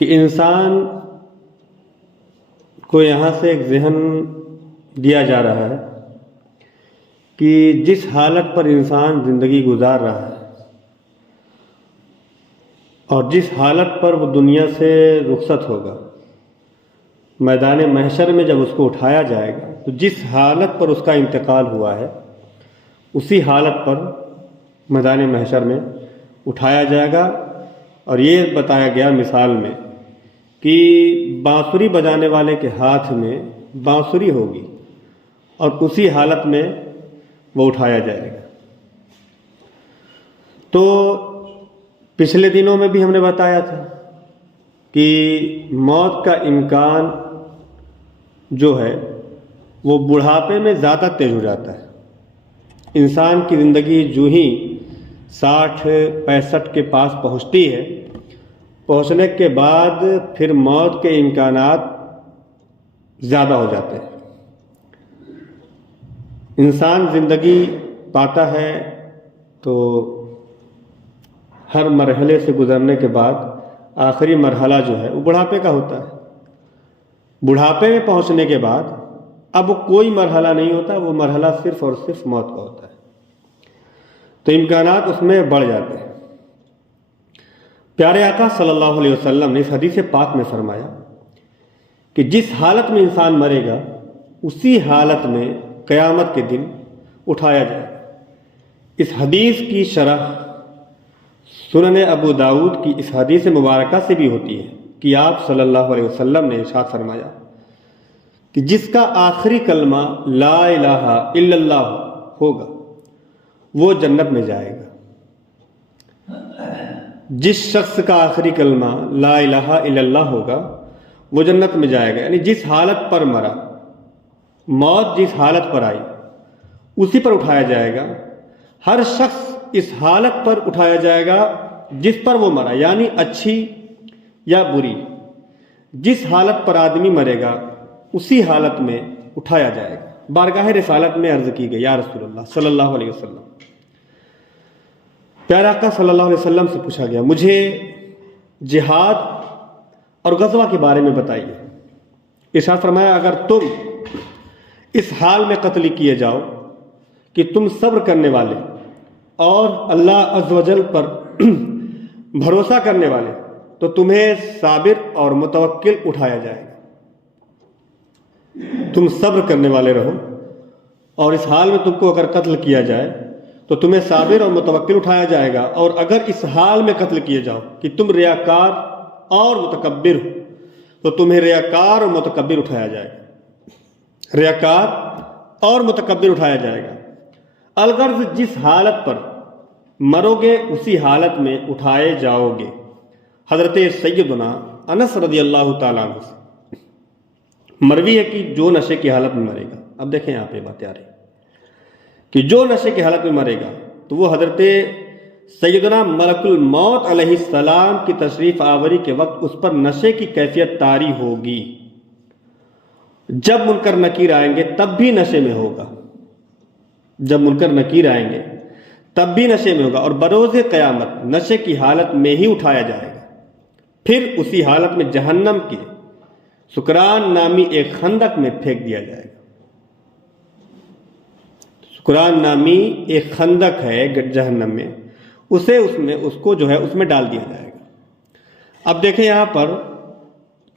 کہ انسان کو یہاں سے ایک ذہن دیا جا رہا ہے کہ جس حالت پر انسان زندگی گزار رہا ہے اور جس حالت پر وہ دنیا سے رخصت ہوگا، میدان محشر میں جب اس کو اٹھایا جائے گا تو جس حالت پر اس کا انتقال ہوا ہے اسی حالت پر میدان محشر میں اٹھایا جائے گا۔ اور یہ بتایا گیا مثال میں کہ بانسری بجانے والے کے ہاتھ میں بانسری ہوگی اور اسی حالت میں وہ اٹھایا جائے گا۔ تو پچھلے دنوں میں بھی ہم نے بتایا تھا کہ موت کا امکان جو ہے وہ بڑھاپے میں زیادہ تیز ہو جاتا ہے۔ انسان کی زندگی جو ہی 60-65 کے پاس پہنچتی ہے، پہنچنے کے بعد پھر موت کے امکانات زیادہ ہو جاتے ہیں۔ انسان زندگی پاتا ہے تو ہر مرحلے سے گزرنے کے بعد آخری مرحلہ جو ہے وہ بڑھاپے کا ہوتا ہے۔ بڑھاپے میں پہنچنے کے بعد اب کوئی مرحلہ نہیں ہوتا، وہ مرحلہ صرف اور صرف موت کا ہوتا ہے، تو امکانات اس میں بڑھ جاتے ہیں۔ پیارے آقا صلی اللہ علیہ وسلم نے اس حدیث پاک میں فرمایا کہ جس حالت میں انسان مرے گا اسی حالت میں قیامت کے دن اٹھایا جائے گا۔ اس حدیث کی شرح سنن ابو داؤد کی اس حدیث مبارکہ سے بھی ہوتی ہے کہ آپ صلی اللہ علیہ وسلم نے ارشاد فرمایا کہ جس کا آخری کلمہ لا الہ الا اللہ ہوگا وہ جنت میں جائے گا۔ جس شخص کا آخری کلمہ لا الہ الا اللہ ہوگا وہ جنت میں جائے گا، یعنی جس حالت پر مرا، موت جس حالت پر آئی اسی پر اٹھایا جائے گا۔ ہر شخص اس حالت پر اٹھایا جائے گا جس پر وہ مرا، یعنی اچھی یا بری، جس حالت پر آدمی مرے گا اسی حالت میں اٹھایا جائے گا۔ بارگاہ رسالت میں عرض کی گئی، یا رسول اللہ صلی اللہ علیہ وسلم، پیارے آقا صلی اللہ علیہ وسلم سے پوچھا گیا مجھے جہاد اور غزوہ کے بارے میں بتائیے۔ ارشاد فرمایا اگر تم اس حال میں قتل کیے جاؤ کہ تم صبر کرنے والے اور اللہ عز و جل پر بھروسہ کرنے والے تو تمہیں صابر اور متوکل اٹھایا جائے گا۔ تم صبر کرنے والے رہو اور اس حال میں تم کو اگر قتل کیا جائے تو تمہیں صابر اور متوکل اٹھایا جائے گا، اور اگر اس حال میں قتل کیے جاؤ کہ تم ریاکار اور متکبر ہو تو تمہیں ریاکار اور متکبر اٹھایا جائے گا۔ ریاکار اور متکبر اٹھایا جائے گا۔ الغرض جس حالت پر مرو گے اسی حالت میں اٹھائے جاؤ گے۔ حضرت سیدنا انس رضی اللہ تعالیٰ عنہ سے مروی ہے کہ جو نشے کی حالت میں مرے گا، اب دیکھیں یہاں پہ باتیں آ رہی کہ جو نشے کی حالت میں مرے گا تو وہ حضرت سیدنا ملک الموت علیہ السلام کی تشریف آوری کے وقت اس پر نشے کی کیفیت طاری ہوگی۔ جب منکر نکیر آئیں گے تب بھی نشے میں ہوگا، جب منکر نکیر آئیں گے تب بھی نشے میں ہوگا، اور بروز قیامت نشے کی حالت میں ہی اٹھایا جائے گا۔ پھر اسی حالت میں جہنم کے سکران نامی ایک خندق میں پھینک دیا جائے گا۔ سکران نامی ایک خندق ہے جہنم میں، اس کو جو ہے اس میں ڈال دیا جائے گا۔ اب دیکھیں یہاں پر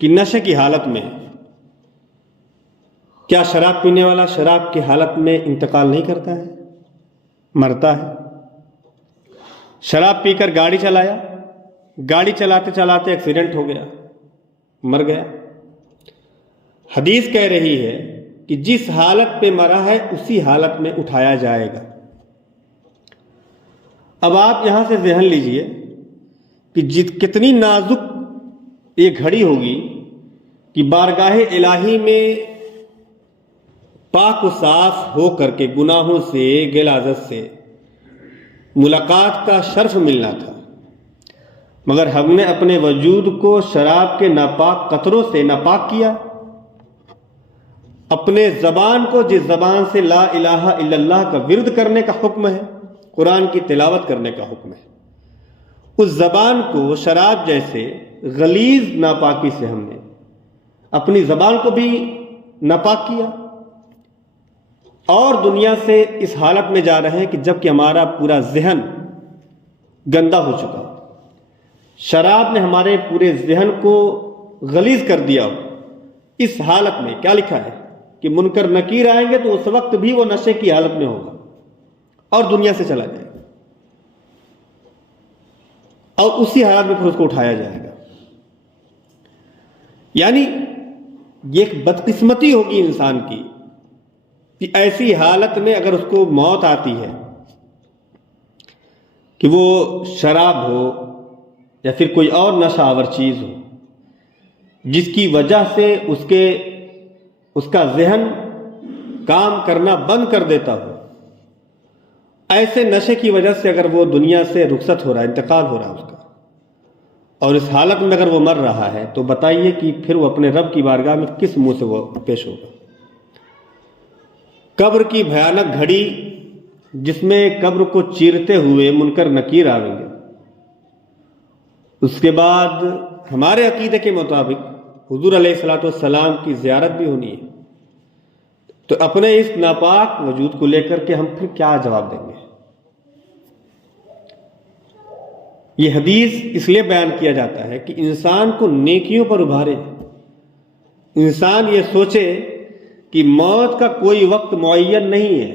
کہ نشے کی حالت میں کیا شراب پینے والا شراب کی حالت میں انتقال نہیں کرتا ہے، مرتا ہے؟ شراب پی کر گاڑی چلایا، گاڑی چلاتے چلاتے ایکسیڈنٹ ہو گیا، مر گیا۔ حدیث کہہ رہی ہے کہ جس حالت پہ مرا ہے اسی حالت میں اٹھایا جائے گا۔ اب آپ یہاں سے ذہن لیجئے کہ کتنی نازک یہ گھڑی ہوگی کہ بارگاہ الہی میں پاک و صاف ہو کر کے گناہوں سے غلاظت سے ملاقات کا شرف ملنا تھا، مگر ہم نے اپنے وجود کو شراب کے ناپاک قطروں سے ناپاک کیا۔ اپنے زبان کو جس زبان سے لا الہ الا اللہ کا ورد کرنے کا حکم ہے، قرآن کی تلاوت کرنے کا حکم ہے، اس زبان کو شراب جیسے غلیظ ناپاکی سے ہم نے اپنی زبان کو بھی ناپاک کیا، اور دنیا سے اس حالت میں جا رہے ہیں کہ جب کہ ہمارا پورا ذہن گندا ہو چکا، شراب نے ہمارے پورے ذہن کو غلیظ کر دیا ہو۔ اس حالت میں کیا لکھا ہے کہ منکر نکیر آئیں گے تو اس وقت بھی وہ نشے کی حالت میں ہوگا اور دنیا سے چلا جائے گا، اور اسی حالت میں پھر اس کو اٹھایا جائے گا۔ یعنی یہ ایک بدقسمتی ہوگی انسان کی کہ ایسی حالت میں اگر اس کو موت آتی ہے کہ وہ شراب ہو یا پھر کوئی اور نشہ آور چیز ہو جس کی وجہ سے اس کا ذہن کام کرنا بند کر دیتا ہو، ایسے نشے کی وجہ سے اگر وہ دنیا سے رخصت ہو رہا ہے، انتقال ہو رہا ہے اس کا، اور اس حالت میں اگر وہ مر رہا ہے، تو بتائیے کہ پھر وہ اپنے رب کی بارگاہ میں کس منہ سے وہ پیش ہوگا۔ قبر کی بھیانک گھڑی جس میں قبر کو چیرتے ہوئے منکر نکیر آئیں گے، اس کے بعد ہمارے عقیدے کے مطابق حضور علیہ الصلوۃ والسلام کی زیارت بھی ہونی ہے، تو اپنے اس ناپاک وجود کو لے کر کے ہم پھر کیا جواب دیں گے؟ یہ حدیث اس لیے بیان کیا جاتا ہے کہ انسان کو نیکیوں پر ابھارے، انسان یہ سوچے کہ موت کا کوئی وقت معین نہیں ہے،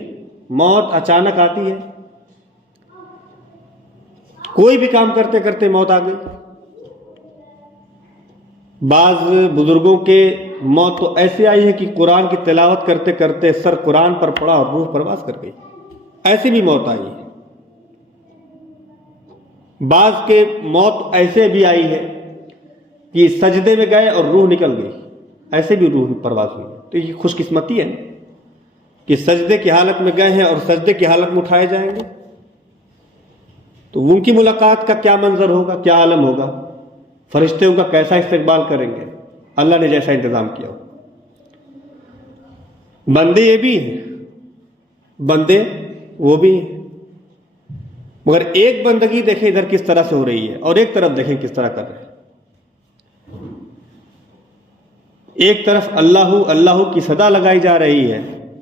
موت اچانک آتی ہے، کوئی بھی کام کرتے کرتے موت آ گئی۔ بعض بزرگوں کے موت تو ایسے آئی ہے کہ قرآن کی تلاوت کرتے کرتے سر قرآن پر پڑا اور روح پرواز کر گئی، ایسی بھی موت آئی ہے۔ بعض کے موت ایسے بھی آئی ہے کہ سجدے میں گئے اور روح نکل گئی، ایسے بھی روح پرواز ہوئی۔ تو یہ خوش قسمتی ہے کہ سجدے کی حالت میں گئے ہیں اور سجدے کی حالت میں اٹھائے جائیں گے، تو ان کی ملاقات کا کیا منظر ہوگا، کیا عالم ہوگا، فرشتے ان کا کیسا استقبال کریں گے، اللہ نے جیسا انتظام کیا ہو۔ بندے یہ بھی ہیں، بندے وہ بھی ہیں، مگر ایک بندگی دیکھیں ادھر کس طرح سے ہو رہی ہے، اور ایک طرف دیکھیں کس طرح کر رہے ہیں۔ ایک طرف اللہ اللہ کی صدا لگائی جا رہی ہے،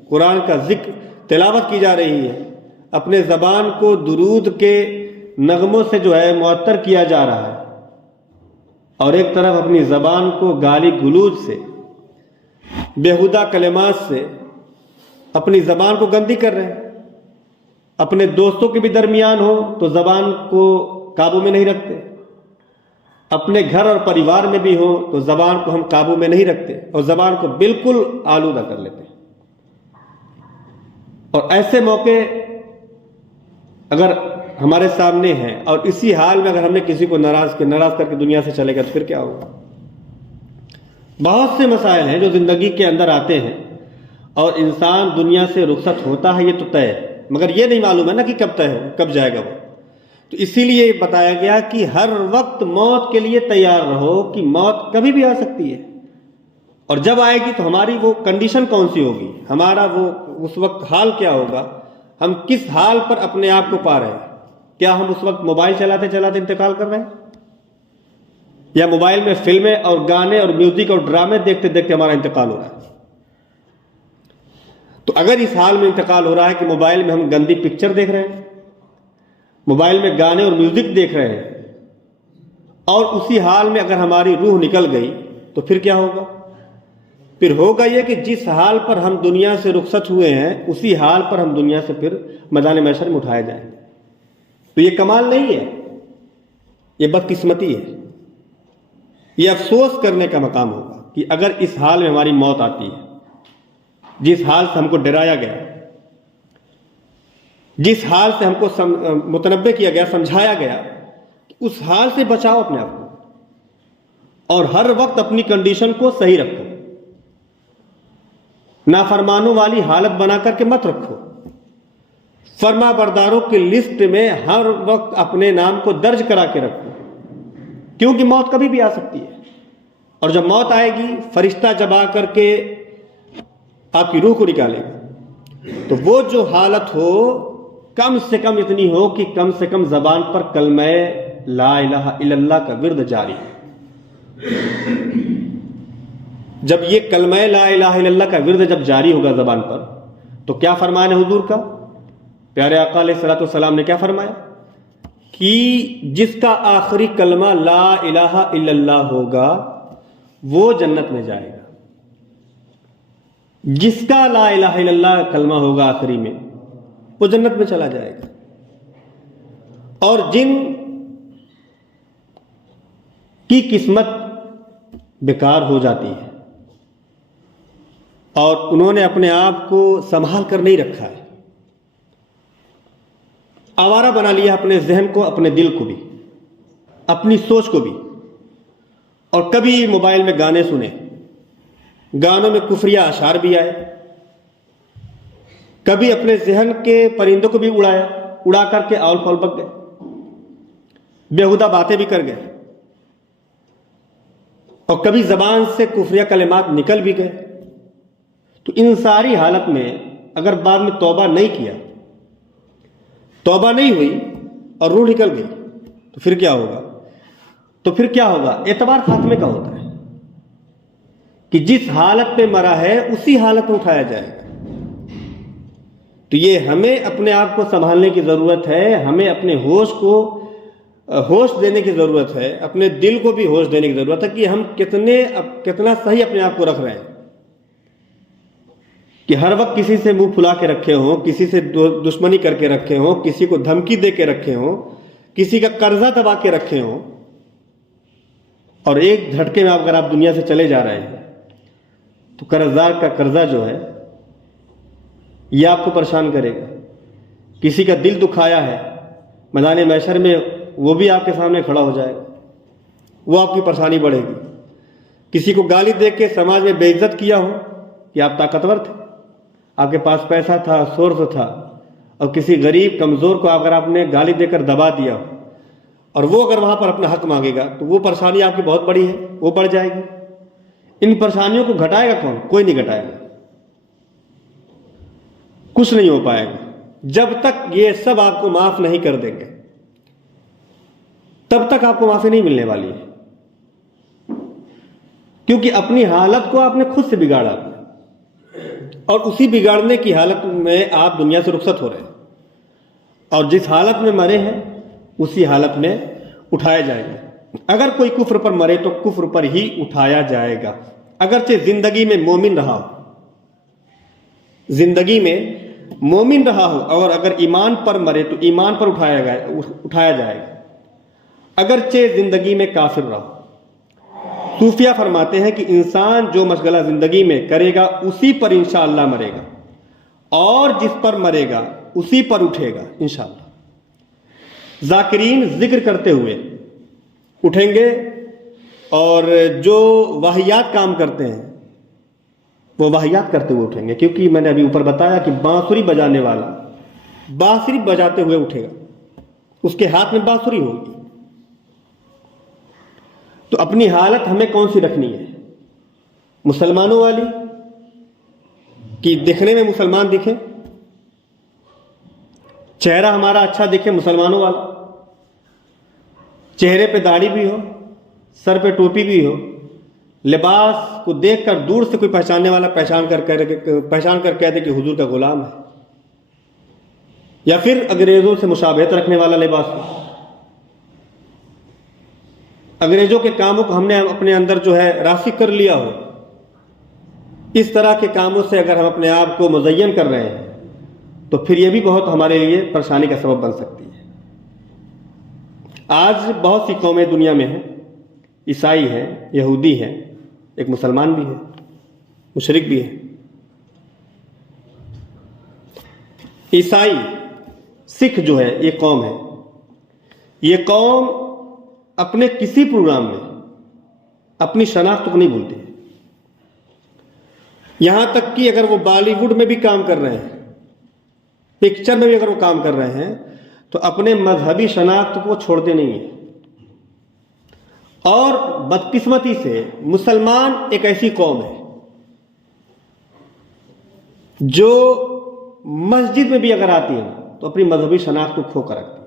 قرآن کا ذکر تلاوت کی جا رہی ہے، اپنے زبان کو درود کے نغموں سے جو ہے معطر کیا جا رہا ہے، اور ایک طرف اپنی زبان کو گالی گلوج سے، بیہودہ کلمات سے اپنی زبان کو گندی کر رہے ہیں۔ اپنے دوستوں کے بھی درمیان ہو تو زبان کو قابو میں نہیں رکھتے، اپنے گھر اور پریوار میں بھی ہو تو زبان کو ہم قابو میں نہیں رکھتے، اور زبان کو بالکل آلودہ کر لیتے ہیں۔ اور ایسے موقع اگر ہمارے سامنے ہیں، اور اسی حال میں اگر ہم نے کسی کو ناراض کر کے دنیا سے چلے گا تو پھر کیا ہوگا؟ بہت سے مسائل ہیں جو زندگی کے اندر آتے ہیں، اور انسان دنیا سے رخصت ہوتا ہے، یہ تو طے ہے، مگر یہ نہیں معلوم ہے نا کہ کب طے ہو، کب جائے گا وہ۔ تو اسی لیے بتایا گیا کہ ہر وقت موت کے لیے تیار رہو کہ موت کبھی بھی آ سکتی ہے، اور جب آئے گی تو ہماری وہ کنڈیشن کون سی ہوگی، ہمارا وہ اس وقت حال کیا ہوگا، ہم کس حال پر اپنے آپ کو پا رہے ہیں۔ کیا ہم اس وقت موبائل چلاتے چلاتے انتقال کر رہے ہیں، یا موبائل میں فلمیں اور گانے اور میوزک اور ڈرامے دیکھتے دیکھتے ہمارا انتقال ہو رہا ہے؟ تو اگر اس حال میں انتقال ہو رہا ہے کہ موبائل میں ہم گندی پکچر دیکھ رہے ہیں، موبائل میں گانے اور میوزک دیکھ رہے ہیں، اور اسی حال میں اگر ہماری روح نکل گئی تو پھر کیا ہوگا؟ پھر ہوگا یہ کہ جس حال پر ہم دنیا سے رخصت ہوئے ہیں اسی حال پر ہم دنیا سے پھر میدان محشر میں اٹھائے جائیں گے۔ تو یہ کمال نہیں ہے، یہ بدقسمتی ہے، یہ افسوس کرنے کا مقام ہوگا کہ اگر اس حال میں ہماری موت آتی ہے، جس حال سے ہم کو ڈرایا گیا، جس حال سے ہم کو متنبہ کیا گیا، سمجھایا گیا، اس حال سے بچاؤ اپنے آپ کو، اور ہر وقت اپنی کنڈیشن کو صحیح رکھو، نافرمانوں والی حالت بنا کر کے مت رکھو، فرما برداروں کی لسٹ میں ہر وقت اپنے نام کو درج کرا کے رکھو، کیونکہ موت کبھی بھی آ سکتی ہے، اور جب موت آئے گی فرشتہ جب آ کر کے آپ کی روح کو نکالے گا، تو وہ جو حالت ہو کم سے کم اتنی ہو کہ کم سے کم زبان پر کلمہ لا الہ الا اللہ کا ورد جاری ہے، جب یہ کلمہ لا الہ الا اللہ کا ورد جب جاری ہوگا زبان پر تو کیا فرمان ہے حضور کا؟ پیارے آقا علیہ الصلوۃ والسلام نے کیا فرمایا کہ جس کا آخری کلمہ لا الہ الا اللہ ہوگا وہ جنت میں جائے گا. جس کا لا الہ الا اللہ کلمہ ہوگا آخری میں وہ جنت میں چلا جائے گا. اور جن کی قسمت بیکار ہو جاتی ہے اور انہوں نے اپنے آپ کو سنبھال کر نہیں رکھا ہے، آوارہ بنا لیا اپنے ذہن کو، اپنے دل کو بھی، اپنی سوچ کو بھی، اور کبھی موبائل میں گانے سنے، گانوں میں کفریہ اشعار بھی آئے، کبھی اپنے ذہن کے پرندوں کو بھی اڑا کر کے آول پول بک گئے، بیہودہ باتیں بھی کر گئے، اور کبھی زبان سے کفریہ کلمات نکل بھی گئے. تو ان ساری حالت میں اگر بعد میں توبہ نہیں کیا، توبہ نہیں ہوئی اور روح نکل گئی تو پھر کیا ہوگا؟ اعتبار خاتمے کا ہوتا ہے کہ جس حالت میں مرا ہے اسی حالت میں اٹھایا جائے گا. تو یہ ہمیں اپنے آپ کو سنبھالنے کی ضرورت ہے، ہمیں اپنے ہوش کو ہوش دینے کی ضرورت ہے، اپنے دل کو بھی ہوش دینے کی ضرورت ہے کہ ہم کتنا صحیح اپنے آپ کو رکھ رہے ہیں، کہ ہر وقت کسی سے منہ پھلا کے رکھے ہوں، کسی سے دشمنی کر کے رکھے ہوں، کسی کو دھمکی دے کے رکھے ہوں، کسی کا قرضہ دبا کے رکھے ہوں، اور ایک جھٹکے میں اگر آپ دنیا سے چلے جا رہے ہیں تو قرضدار کا قرضہ جو ہے یہ آپ کو پریشان کرے گا. کسی کا دل دکھایا ہے میدان محشر میں وہ بھی آپ کے سامنے کھڑا ہو جائے گا، وہ آپ کی پریشانی بڑھے گی. کسی کو گالی دے کے سماج میں بے عزت کیا ہو کہ آپ طاقتور تھے، آپ کے پاس پیسہ تھا، سورس تھا، اور کسی غریب کمزور کو اگر آپ نے گالی دے کر دبا دیا ہو اور وہ اگر وہاں پر اپنا حق مانگے گا تو وہ پریشانی آپ کی بہت بڑی ہے، وہ بڑھ جائے گی. ان پریشانیوں کو گھٹائے گا کون؟ کوئی نہیں گھٹائے گا، کچھ نہیں ہو پائے گا. جب تک یہ سب آپ کو معاف نہیں کر دیں گے تب تک آپ کو معافی نہیں ملنے والی ہے، کیونکہ اپنی حالت کو آپ نے خود سے بگاڑا اور اسی بگاڑنے کی حالت میں آپ دنیا سے رخصت ہو رہے ہیں، اور جس حالت میں مرے ہیں اسی حالت میں اٹھایا جائے گا. اگر کوئی کفر پر مرے تو کفر پر ہی اٹھایا جائے گا، اگرچہ زندگی میں مومن رہا ہو، زندگی میں مومن رہا ہو، اور اگر ایمان پر مرے تو ایمان پر اٹھایا جائے گا، اگرچہ زندگی میں کافر رہا ہو. صوفیہ فرماتے ہیں کہ انسان جو مشغلہ زندگی میں کرے گا اسی پر انشاءاللہ مرے گا، اور جس پر مرے گا اسی پر اٹھے گا انشاءاللہ. ذاکرین ذکر کرتے ہوئے اٹھیں گے، اور جو واہیات کام کرتے ہیں وہ واہیات کرتے ہوئے اٹھیں گے، کیونکہ میں نے ابھی اوپر بتایا کہ بانسری بجانے والا بانسری بجاتے ہوئے اٹھے گا، اس کے ہاتھ میں بانسری ہوگی. تو اپنی حالت ہمیں کون سی رکھنی ہے؟ مسلمانوں والی، کہ دیکھنے میں مسلمان دکھے، چہرہ ہمارا اچھا دکھے مسلمانوں والا، چہرے پہ داڑھی بھی ہو، سر پہ ٹوپی بھی ہو، لباس کو دیکھ کر دور سے کوئی پہچاننے والا پہچان کر کہہ دے کہ حضور کا غلام ہے، یا پھر انگریزوں سے مشابہت رکھنے والا لباس ہو، انگریزوں کے کاموں کو ہم نے اپنے اندر جو ہے راسخ کر لیا ہو. اس طرح کے کاموں سے اگر ہم اپنے آپ کو مزین کر رہے ہیں تو پھر یہ بھی بہت ہمارے لیے پریشانی کا سبب بن سکتی ہے. آج بہت سی قومیں دنیا میں ہیں، عیسائی ہیں، یہودی ہیں، ایک مسلمان بھی ہے، مشرک بھی ہے. عیسائی، سکھ جو ہے یہ قوم ہے، یہ قوم اپنے کسی پروگرام میں اپنی شناخت کو نہیں بھولتے، یہاں تک کہ اگر وہ بالی ووڈ میں بھی کام کر رہے ہیں، پکچر میں بھی اگر وہ کام کر رہے ہیں تو اپنے مذہبی شناخت کو چھوڑتے نہیں ہیں. اور بدقسمتی سے مسلمان ایک ایسی قوم ہے جو مسجد میں بھی اگر آتی ہے تو اپنی مذہبی شناخت کو کھو کر رکھتی ہے.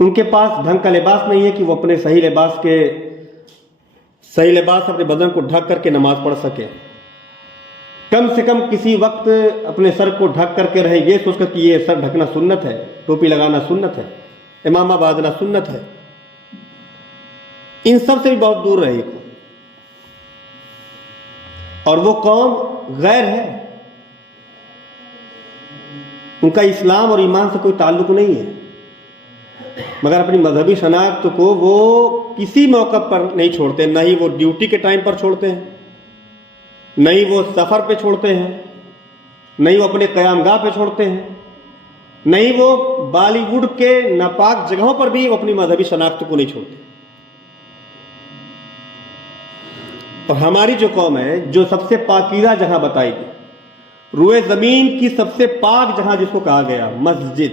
ان کے پاس ڈھنگ کا لباس نہیں ہے کہ وہ اپنے صحیح لباس کے صحیح لباس اپنے بدن کو ڈھک کر کے نماز پڑھ سکیں، کم سے کم کسی وقت اپنے سر کو ڈھک کر کے رہے، یہ سوچ کر کہ یہ سر ڈھکنا سنت ہے، ٹوپی لگانا سنت ہے، امامہ باندھنا سنت ہے، ان سب سے بھی بہت دور رہے گا۔ اور وہ قوم غیر ہے، ان کا اسلام اور ایمان سے کوئی تعلق نہیں ہے، مگر اپنی مذہبی شناخت کو وہ کسی موقع پر نہیں چھوڑتے، نہ ہی وہ ڈیوٹی کے ٹائم پر چھوڑتے ہیں، نہ ہی وہ سفر پہ چھوڑتے ہیں، نہ ہی وہ اپنے قیام گاہ پہ چھوڑتے ہیں، نہ ہی وہ بالی ووڈ کے ناپاک جگہوں پر بھی وہ اپنی مذہبی شناخت کو نہیں چھوڑتے۔ اور ہماری جو قوم ہے، جو سب سے پاکیزہ جگہ بتائی گئی، روئے زمین کی سب سے پاک جگہ جس کو کہا گیا مسجد،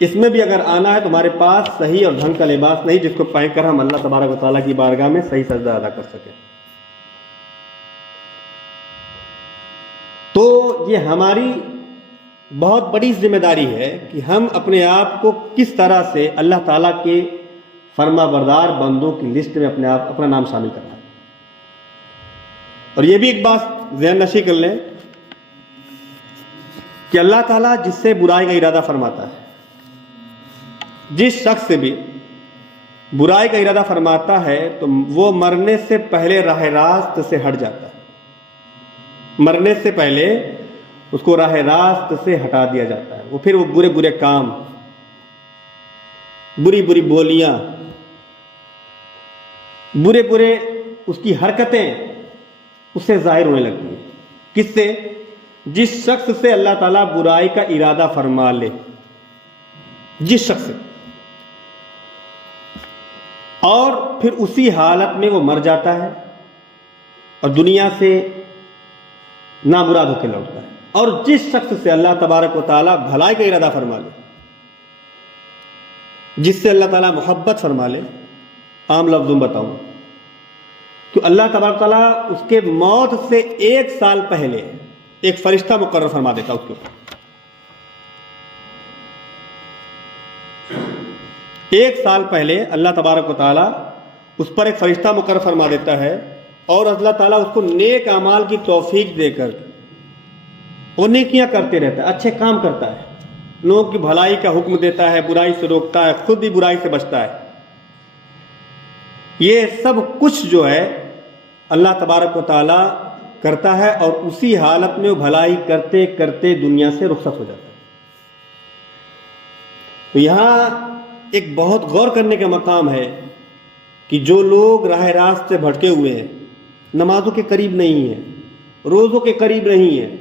اس میں بھی اگر آنا ہے تو ہمارے پاس صحیح اور ڈھنگ کا لباس نہیں جس کو پہن کر ہم اللہ تبارک و تعالیٰ کی بارگاہ میں صحیح سجدہ ادا کر سکیں۔ تو یہ ہماری بہت بڑی ذمہ داری ہے کہ ہم اپنے آپ کو کس طرح سے اللہ تعالیٰ کے فرما بردار بندوں کی لسٹ میں اپنا نام شامل کرنا ہے۔ اور یہ بھی ایک بات ذہن نشی کر لیں کہ اللہ تعالیٰ جس سے برائی کا ارادہ فرماتا ہے، جس شخص سے بھی برائی کا ارادہ فرماتا ہے تو وہ مرنے سے پہلے راہ راست سے ہٹ جاتا ہے، مرنے سے پہلے اس کو راہ راست سے ہٹا دیا جاتا ہے، پھر وہ برے برے کام، بری بری بولیاں، برے برے اس کی حرکتیں اس سے ظاہر ہونے لگتی ہیں۔ کس سے؟ جس شخص سے اللہ تعالیٰ برائی کا ارادہ فرما لے، جس شخص سے، اور پھر اسی حالت میں وہ مر جاتا ہے اور دنیا سے نامراد ہو کے لوٹتا ہے۔ اور جس شخص سے اللہ تبارک و تعالیٰ بھلائی کا ارادہ فرما لے، جس سے اللہ تعالیٰ محبت فرما لے، عام لفظوں میں بتاؤں تو اللہ تبارک و تعالیٰ اس کے موت سے 1 سال پہلے ایک فرشتہ مقرر فرما دیتا اس کے اوپر۔ 1 سال پہلے اللہ تبارک و تعالیٰ اس پر ایک فرشتہ مقرر فرما دیتا ہے، اور اللہ تعالیٰ اس کو نیک اعمال کی توفیق دے کر وہ نیکیاں کرتے رہتا ہے، اچھے کام کرتا ہے، لوگوں کی بھلائی کا حکم دیتا ہے، برائی سے روکتا ہے، خود بھی برائی سے بچتا ہے۔ یہ سب کچھ جو ہے اللہ تبارک و تعالیٰ کرتا ہے، اور اسی حالت میں وہ بھلائی کرتے کرتے دنیا سے رخصت ہو جاتا ہے۔ تو یہاں ایک بہت غور کرنے کا مقام ہے کہ جو لوگ راہ راست سے بھٹکے ہوئے ہیں، نمازوں کے قریب نہیں ہیں، روزوں کے قریب نہیں ہیں،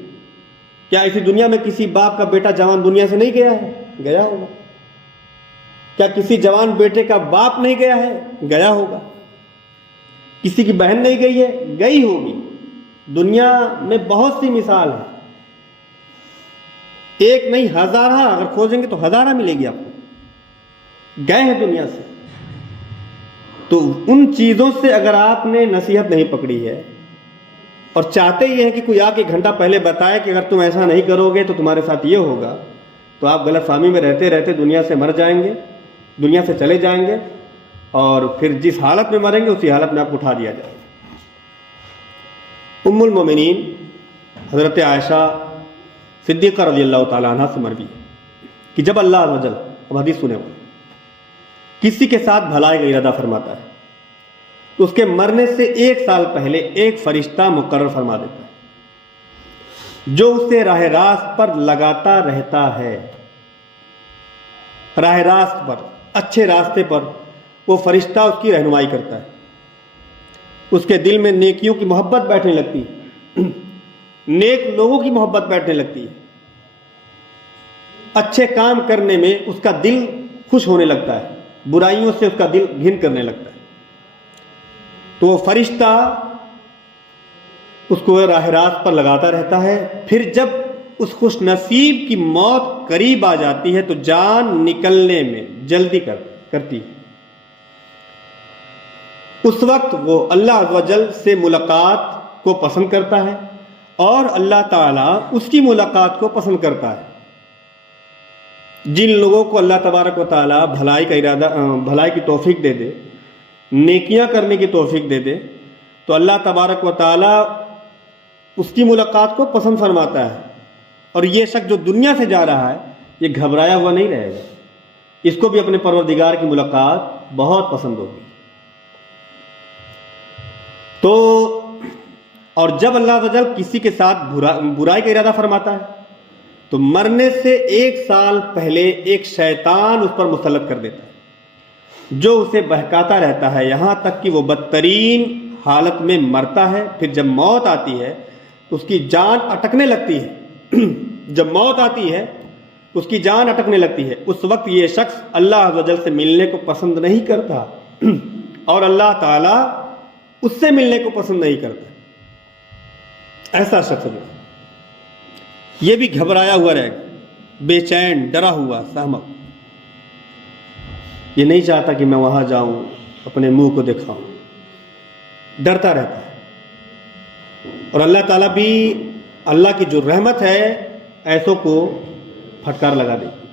کیا اسی دنیا میں کسی باپ کا بیٹا جوان دنیا سے نہیں گیا ہے؟ گیا ہوگا۔ کیا کسی جوان بیٹے کا باپ نہیں گیا ہے؟ گیا ہوگا۔ کسی کی بہن نہیں گئی ہے؟ گئی ہوگی۔ دنیا میں بہت سی مثال ہے، ایک نہیں ہزارہ، اگر کھوجیں گے تو ہزارہ ملے گی آپ کو، گئے ہیں دنیا سے۔ تو ان چیزوں سے اگر آپ نے نصیحت نہیں پکڑی ہے اور چاہتے یہ ہے کہ کوئی آ کے گھنٹہ پہلے بتائے کہ اگر تم ایسا نہیں کرو گے تو تمہارے ساتھ یہ ہوگا، تو آپ غلط فہمی میں رہتے رہتے دنیا سے مر جائیں گے، دنیا سے چلے جائیں گے، اور پھر جس حالت میں مریں گے اسی حالت میں آپ کو اٹھا دیا جائے گا۔ ام المومنین حضرت عائشہ صدیقہ رضی اللہ تعالیٰ عنہ سے مروی ہے کہ جب اللہ عز و جل، اب حدیث سنے ہوئے، کسی کے ساتھ بھلائی کا ارادہ فرماتا ہے تو اس کے مرنے سے 1 سال پہلے ایک فرشتہ مقرر فرما دیتا ہے جو اسے راہ راست پر لگاتا رہتا ہے، راہ راست پر، اچھے راستے پر وہ فرشتہ اس کی رہنمائی کرتا ہے، اس کے دل میں نیکیوں کی محبت بیٹھنے لگتی ہے، نیک لوگوں کی محبت بیٹھنے لگتی ہے، اچھے کام کرنے میں اس کا دل خوش ہونے لگتا ہے، برائیوں سے اس کا دل گھن کرنے لگتا ہے۔ تو وہ فرشتہ اس کو راہ راست پر لگاتا رہتا ہے، پھر جب اس خوش نصیب کی موت قریب آ جاتی ہے تو جان نکلنے میں جلدی کرتی ہے۔ اس وقت وہ اللہ عز و جل سے ملاقات کو پسند کرتا ہے اور اللہ تعالیٰ اس کی ملاقات کو پسند کرتا ہے۔ جن لوگوں کو اللہ تبارک و تعالیٰ بھلائی کا ارادہ، بھلائی کی توفیق دے دے، نیکیاں کرنے کی توفیق دے دے تو اللہ تبارک و تعالی اس کی ملاقات کو پسند فرماتا ہے، اور یہ شخص جو دنیا سے جا رہا ہے یہ گھبرایا ہوا نہیں رہے گا، اس کو بھی اپنے پروردگار کی ملاقات بہت پسند ہوگی۔ تو اور جب اللہ عز و جل کسی کے ساتھ برائی کا ارادہ فرماتا ہے تو مرنے سے 1 سال پہلے ایک شیطان اس پر مسلط کر دیتا ہے جو اسے بہکاتا رہتا ہے یہاں تک کہ وہ بدترین حالت میں مرتا ہے۔ پھر جب موت آتی ہے تو اس کی جان اٹکنے لگتی ہے جب موت آتی ہے تو اس کی جان اٹکنے لگتی ہے، اس وقت یہ شخص اللہ عز و جل سے ملنے کو پسند نہیں کرتا اور اللہ تعالیٰ اس سے ملنے کو پسند نہیں کرتا۔ ایسا شخص جو یہ بھی گھبرایا ہوا رہے گا، بے چین، ڈرا ہوا، سہمک، یہ نہیں چاہتا کہ میں وہاں جاؤں، اپنے منہ کو دکھاؤں، ڈرتا رہتا ہے۔ اور اللہ تعالیٰ بھی، اللہ کی جو رحمت ہے ایسوں کو پھٹکار لگا دے گی۔